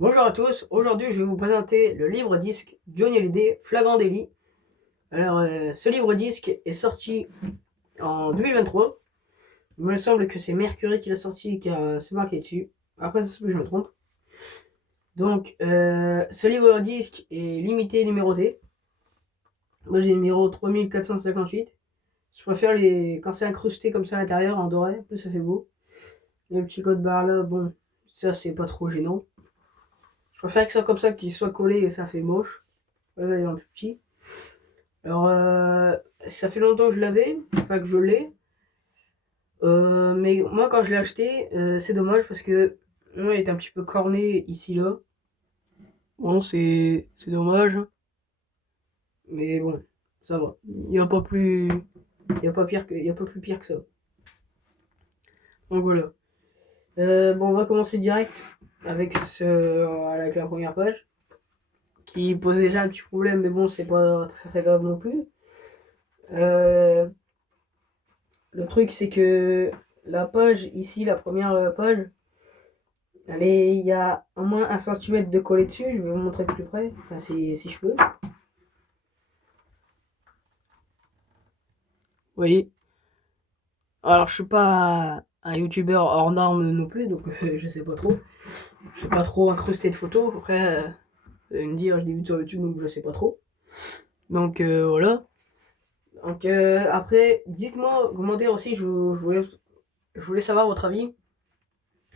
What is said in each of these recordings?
Bonjour à tous, aujourd'hui je vais vous présenter le livre-disque Johnny Hallyday, Flagrant délit. Alors ce livre-disque est sorti en 2023. Il me semble que c'est Mercury qui l'a sorti, car c'est marqué dessus. Après ça se peut que je me trompe. Donc ce livre-disque est limité et numéroté. Moi j'ai le numéro 3458. Je préfère quand c'est incrusté comme ça à l'intérieur en doré, en plus ça fait beau. Les petits codes barres là, bon, ça c'est pas trop gênant. Je préfère que ça soit comme ça, qu'il soit collé et ça fait moche. Là il est un peu petit. Alors, ça fait longtemps que je l'avais, enfin que je l'ai. Mais moi, quand je l'ai acheté, c'est dommage parce que moi, il est un petit peu corné ici là. Bon, c'est dommage, mais bon, ça va. Il y a pas plus, il y a pas pire que, il y a pas plus pire que ça. Donc voilà. Bon, on va commencer direct avec la première page, qui pose déjà un petit problème, mais bon, c'est pas très, très grave non plus. Euh, le truc, c'est que la page ici, la première page, allez, il y a au moins 1 centimètre de collé dessus. Je vais vous montrer de plus près, enfin, si je peux. Vous voyez. Alors, je suis pas un youtubeur hors norme non plus, donc je sais pas trop. Je sais pas trop incrusté de photos. Après, vous allez me dire, je débute sur YouTube, donc je sais pas trop. Donc voilà. Donc après, dites-moi en commentaire aussi, je voulais savoir votre avis.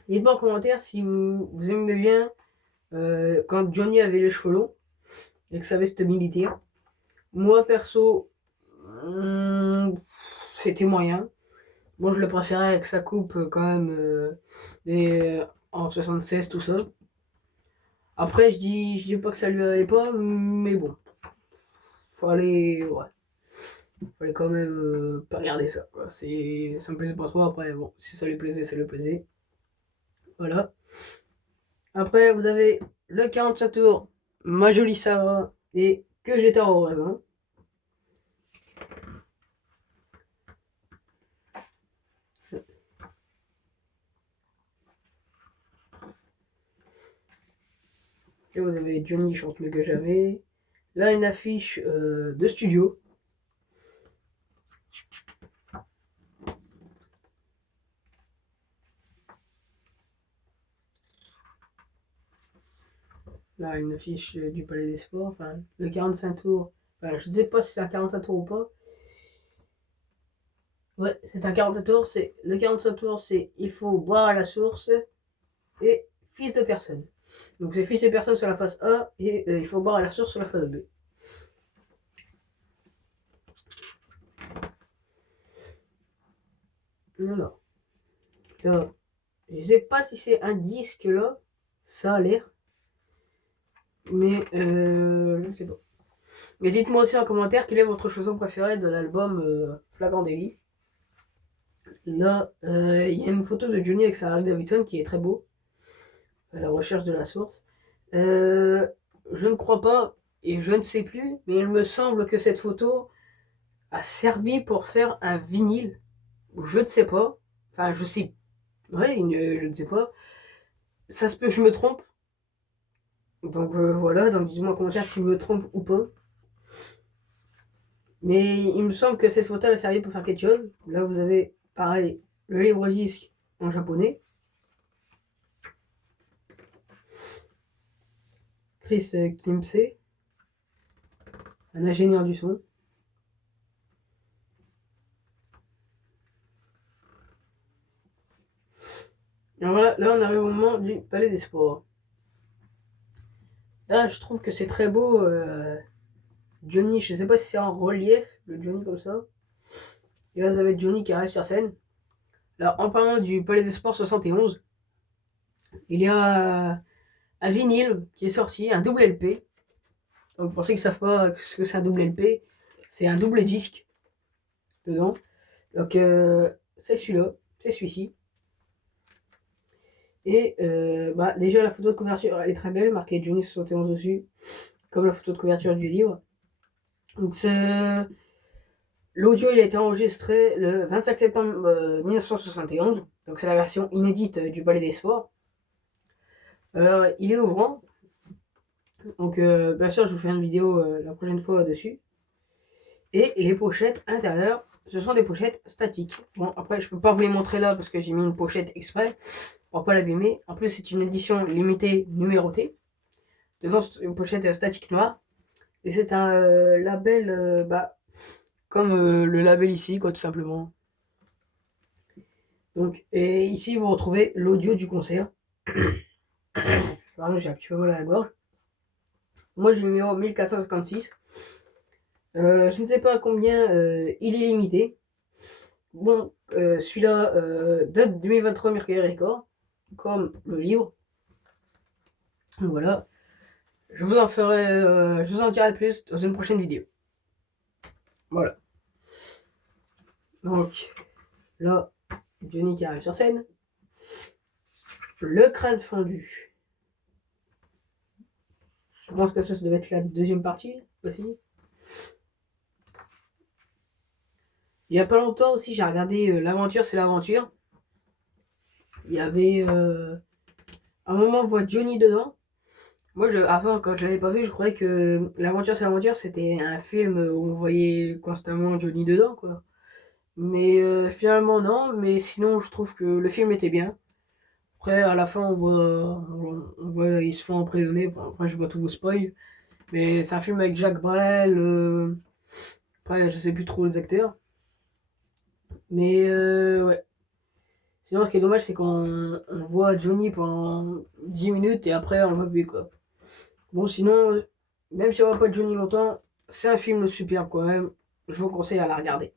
Dites-moi en commentaire si vous aimez bien quand Johnny avait les cheveux longs et que ça avait cette militaire. Moi perso, c'était moyen. Moi je le préférais avec sa coupe quand même en 76 tout ça. Après je dis pas que ça lui allait pas, mais bon, ouais, fallait quand même pas regarder ça quoi. Ça me plaisait pas trop. Après bon, si ça lui plaisait, ça lui plaisait. Voilà. Après vous avez le 45 tours, ma jolie Sarah et que j'étais en raison. Et vous avez Johnny chante mieux que jamais. Là, une affiche de studio. Là, une affiche du Palais des Sports. Enfin, le 45 tours. Enfin, je ne sais pas si c'est un 45 tours ou pas. Ouais, c'est un 45 tours. Le 45 tours, c'est il faut boire à la source et fils de personne. Donc, c'est fils de personne sur la face A et il faut boire à la source sur la face B. Alors, là, je ne sais pas si c'est un disque là. Ça a l'air. Mais je ne sais pas. Et dites-moi aussi en commentaire quelle est votre chanson préférée de l'album Flagrant délit. Là, il y a une photo de Johnny avec sa Harley Davidson qui est très beau, à la recherche de la source. Euh, je ne crois pas, et je ne sais plus, mais il me semble que cette photo a servi pour faire un vinyle. Je ne sais pas. Enfin, je sais. Ouais, je ne sais pas. Ça se peut que je me trompe. Donc voilà, donc dites-moi en commentaire si je me trompe ou pas. Mais il me semble que cette photo elle a servi pour faire quelque chose. Là, vous avez, pareil, le livre-disque en japonais. Chris Kimsey, un ingénieur du son. Alors voilà, là on arrive au moment du Palais des Sports. Là, je trouve que c'est très beau. Johnny, je sais pas si c'est en relief, le Johnny comme ça. Et là, vous avez Johnny qui arrive sur scène. Alors, en parlant du Palais des Sports 71, il y a un vinyle qui est sorti, un double LP. Donc, pour ceux qui ne savent pas ce que c'est un double LP, c'est un double disque dedans. Donc, c'est celui-là, c'est celui-ci. Et déjà, la photo de couverture, elle est très belle, marquée Johnny 71 dessus, comme la photo de couverture du livre. Donc, l'audio il a été enregistré le 25 septembre 1971, donc c'est la version inédite du Palais des Sports. Alors, il est ouvrant. Donc, bien sûr, je vous fais une vidéo la prochaine fois dessus. Et les pochettes intérieures, ce sont des pochettes statiques. Bon, après, je peux pas vous les montrer là parce que j'ai mis une pochette exprès pour pas l'abîmer. En plus, c'est une édition limitée numérotée. Devant, c'est une pochette statique noire. Et c'est un label, comme le label ici, quoi, tout simplement. Donc, et ici, vous retrouvez l'audio du concert. Pardon, j'ai un petit peu mal à la gorge. Moi, j'ai le numéro 1456. Je ne sais pas combien il est limité. Bon, celui-là date 2023 Mercury Record, comme le livre. Voilà. Je vous en dirai plus dans une prochaine vidéo. Voilà. Donc, là, Johnny qui arrive sur scène. Le crâne fondu. Je pense que ça devait être la deuxième partie aussi. Il y a pas longtemps aussi, j'ai regardé L'aventure, c'est l'aventure. Il y avait un moment, on voit Johnny dedans. Moi, avant, quand je l'avais pas vu, je croyais que L'aventure, c'est l'aventure, c'était un film où on voyait constamment Johnny dedans, quoi. Mais finalement, non. Mais sinon, je trouve que le film était bien. Après, à la fin, on voit ils se font emprisonner. Bon, après, je vais pas tout vous spoil. Mais c'est un film avec Jacques Brel. Après, je sais plus trop les acteurs. Mais ouais. Sinon, ce qui est dommage, c'est qu'on voit Johnny pendant 10 minutes et après, on le voit plus, quoi. Bon, sinon, même si on voit pas Johnny longtemps, c'est un film superbe quand même. Je vous conseille à la regarder.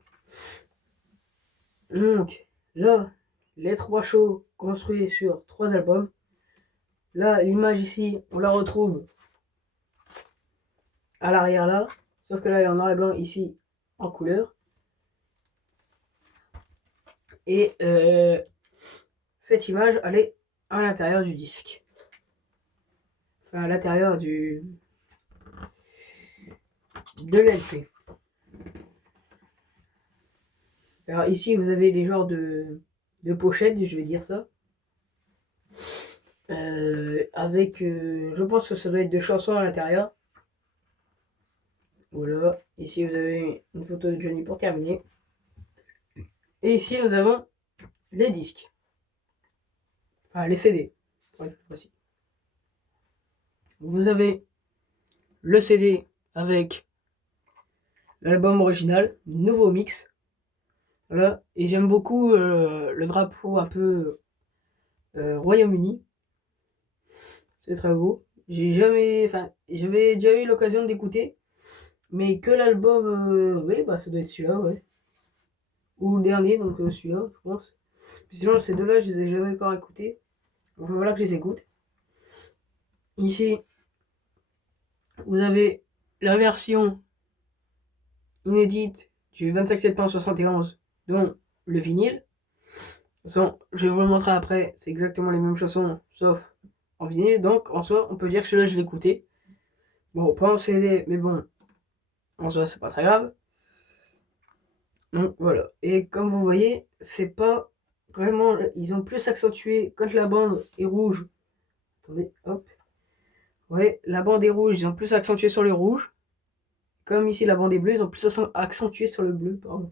Donc, là, les trois shows construits sur 3 albums. Là, l'image ici, on la retrouve à l'arrière là. Sauf que là, elle est en noir et blanc, ici, en couleur. Et cette image, elle est à l'intérieur du disque. Enfin, à l'intérieur de l'LP. Alors ici, vous avez les genres de pochettes, je vais dire ça. Avec, je pense que ça doit être de chansons à l'intérieur. Voilà. Ici, vous avez une photo de Johnny pour terminer. Et ici, nous avons les disques. Enfin, les CD. Ouais, voici. Vous avez le CD avec l'album original, nouveau mix. Voilà. Et j'aime beaucoup le drapeau un peu Royaume-Uni. C'est très beau. J'avais déjà eu l'occasion d'écouter, mais que l'album, oui, ça doit être celui-là, ouais. Ou le dernier, donc celui-là, je pense. Sinon, ces deux-là, je les ai jamais encore écoutés. Enfin, voilà que je les écoute. Ici, vous avez la version inédite du 25 septembre 71, dont le vinyle. De toute façon, je vais vous le montrer après, c'est exactement les mêmes chansons, sauf en vinyle. Donc, en soi, on peut dire que celui-là, je l'ai écouté. Bon, pas en CD, mais bon, en soi, c'est pas très grave. Donc, voilà. Et comme vous voyez, c'est pas vraiment... Ils ont plus accentué quand la bande est rouge. Attendez, hop. Ouais, la bande est rouge, ils ont plus accentué sur le rouge. Comme ici, la bande est bleue, ils ont plus accentué sur le bleu, pardon.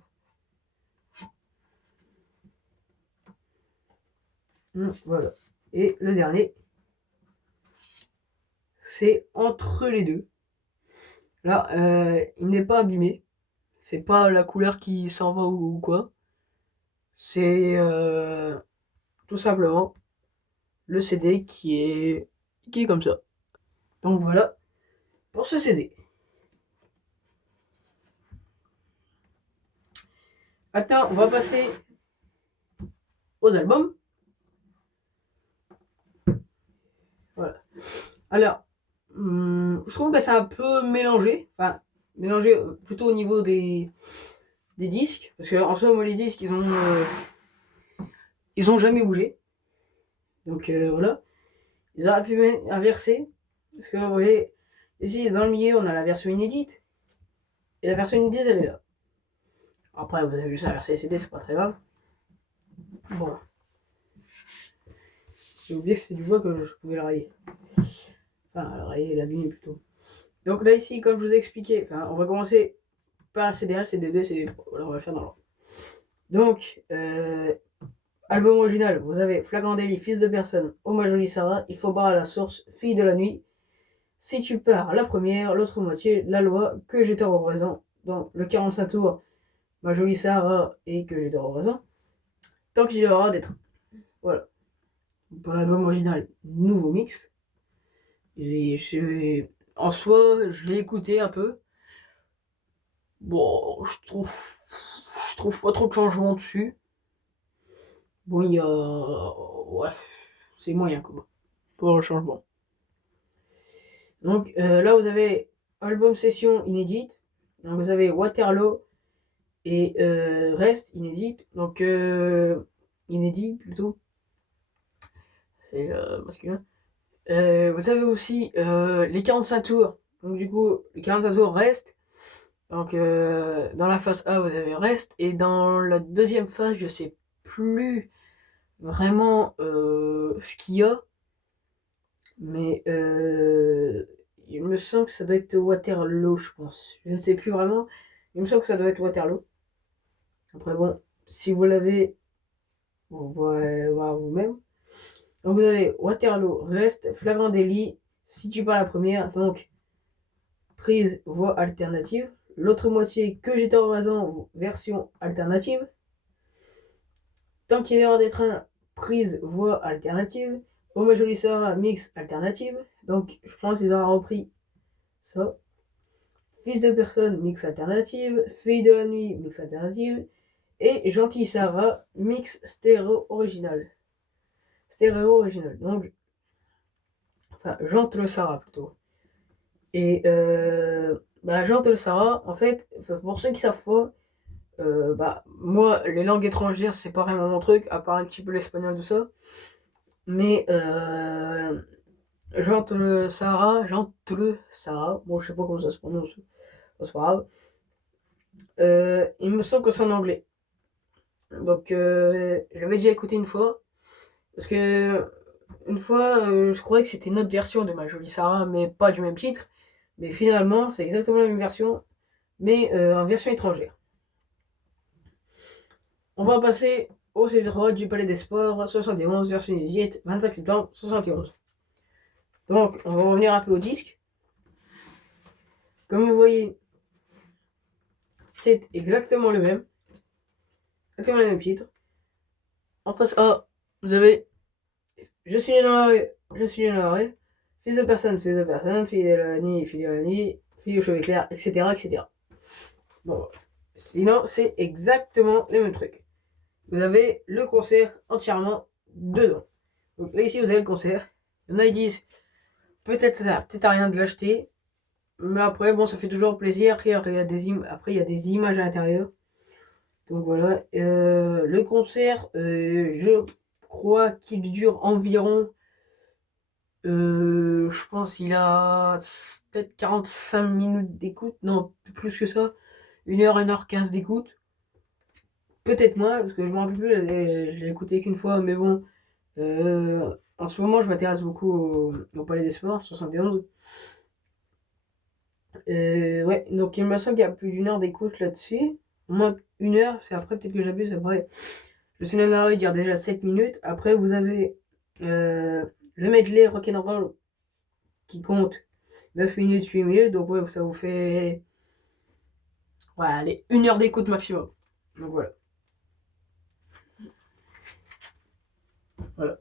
Voilà. Et le dernier, c'est entre les deux. Là, il n'est pas abîmé. C'est pas la couleur qui s'en va ou quoi. C'est tout simplement le CD qui est comme ça. Donc voilà pour ce CD. Attends, on va passer aux albums. Voilà. Alors, je trouve que c'est un peu mélangé. Enfin, mélangé plutôt au niveau des disques. Parce que en soi, moi, les disques, ils ont jamais bougé. Donc voilà. Ils auraient pu inverser. Parce que vous voyez, ici, dans le milieu, on a la version inédite. Et la version inédite, elle est là. Après, vous avez vu ça, la CD, c'est pas très grave. Bon. J'ai oublié que c'était du bois que je pouvais le rayer. Enfin, rayer, l'abîmer plutôt. Donc là, ici, comme je vous ai expliqué, enfin, on va commencer par CD1, CD2, CD3. Voilà, on va le faire dans l'ordre. Donc, album original, vous avez Flagrant délit, Fils de personne, Oh ma jolie Sarah, Il faut boire à la source, Fille de la nuit, Si tu pars, la première, l'autre moitié, La loi, Que j'ai tort au raison, dans le 45 tours, Ma jolie Sarah et Que j'ai tort au raison, Tant qu'il y aura des trains. Voilà. Pour l'album original, nouveau mix. En soi, je l'ai écouté un peu. Bon, je trouve pas trop de changements dessus. Bon, il y a... Ouais, c'est moyen, quoi, pour le changement. Donc là, vous avez album session inédite. Donc vous avez Waterloo et Reste inédite. Donc inédit plutôt. C'est masculin. Vous avez aussi les 45 tours. Donc du coup, les 45 tours restent. Donc dans la phase A, vous avez Reste. Et dans la deuxième phase, je sais plus vraiment ce qu'il y a. Mais il me semble que ça doit être Waterloo, je pense. Je ne sais plus vraiment. Il me semble que ça doit être Waterloo. Après, bon, si vous l'avez, vous pourrez voir vous-même. Donc, vous avez Waterloo, Reste, Flagrant délit, Si tu parles la première, donc prise, voix alternative. L'autre moitié, Que j'ai tort raison, version alternative. Tant qu'il y aura des trains, prise, voix alternative. Oh ma jolie Sarah, mix alternative. Donc, je pense qu'ils auront repris ça. Fils de personne, mix alternative. Fille de la nuit, mix alternative. Et Gentil Sarah, mix stéréo original. Stéréo original. Donc, enfin, Gentle Sarah plutôt. Et Gentle Sarah, en fait, pour ceux qui savent pas, moi, les langues étrangères, c'est pas vraiment mon truc, à part un petit peu l'espagnol, tout ça. Mais Gentle Sarah, bon, je sais pas comment ça se prononce, c'est pas grave. Il me semble que c'est en anglais. Donc, j'avais déjà écouté une fois. Parce que, une fois, je croyais que c'était une autre version de Ma jolie Sarah, mais pas du même titre. Mais finalement, c'est exactement la même version, mais en version étrangère. On va passer au CD3 du Palais des Sports, 71, version inédite, 25 septembre 71. Donc, on va revenir un peu au disque. Comme vous voyez, c'est exactement le même. Exactement le même titre. En face A, vous avez Je suis né dans la rue, je suis né dans la rue. Fils de personne, fille de la nuit, fille de la nuit, fille aux cheveux clairs, etc., etc. Bon, sinon, c'est exactement le même truc. Vous avez le concert entièrement dedans. Donc là, ici, vous avez le concert. Il y en a, ils disent, peut-être ça sert peut-être à rien de l'acheter. Mais après, bon, ça fait toujours plaisir. Après, il y a des images à l'intérieur. Donc voilà. Le concert, je crois qu'il dure environ... je pense qu'il a peut-être 45 minutes d'écoute. Non, plus que ça. 1h15 d'écoute. Peut-être moins, parce que je me rappelle plus, je l'ai écouté qu'une fois, mais bon. En ce moment, je m'intéresse beaucoup au Palais des Sports, 71. Ouais, donc il me semble qu'il y a plus d'une heure d'écoute là-dessus. Au moins une heure, parce qu'après, peut-être que j'abuse. Après, le scénario il dure déjà 7 minutes. Après, vous avez le medley rock'n'roll qui compte 9 minutes, 8 minutes. Donc, ouais, ça vous fait. Ouais, allez, une heure d'écoute maximum. Donc, voilà. Voilà.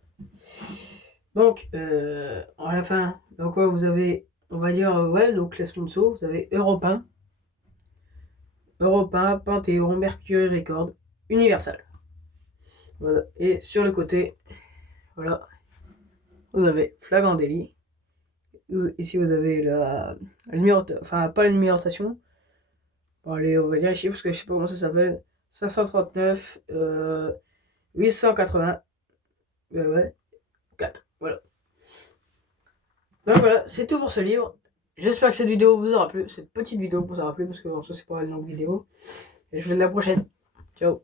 Donc, à la fin, donc, ouais, vous avez, on va dire, ouais, donc les sponsors, vous avez Europe 1, Panthéon, Mercury Records, Universal. Voilà. Et sur le côté, voilà, vous avez Flagrant délit. Ici, vous avez la numérotation, enfin, pas la numérotation. Bon, allez, on va dire les chiffres parce que je sais pas comment ça s'appelle. 539, 880, ouais, 4. Voilà. Donc voilà, c'est tout pour ce livre. J'espère que cette vidéo vous aura plu. Cette petite vidéo vous aura plu parce que en soi, c'est pas une longue vidéo. Et je vous dis à la prochaine. Ciao.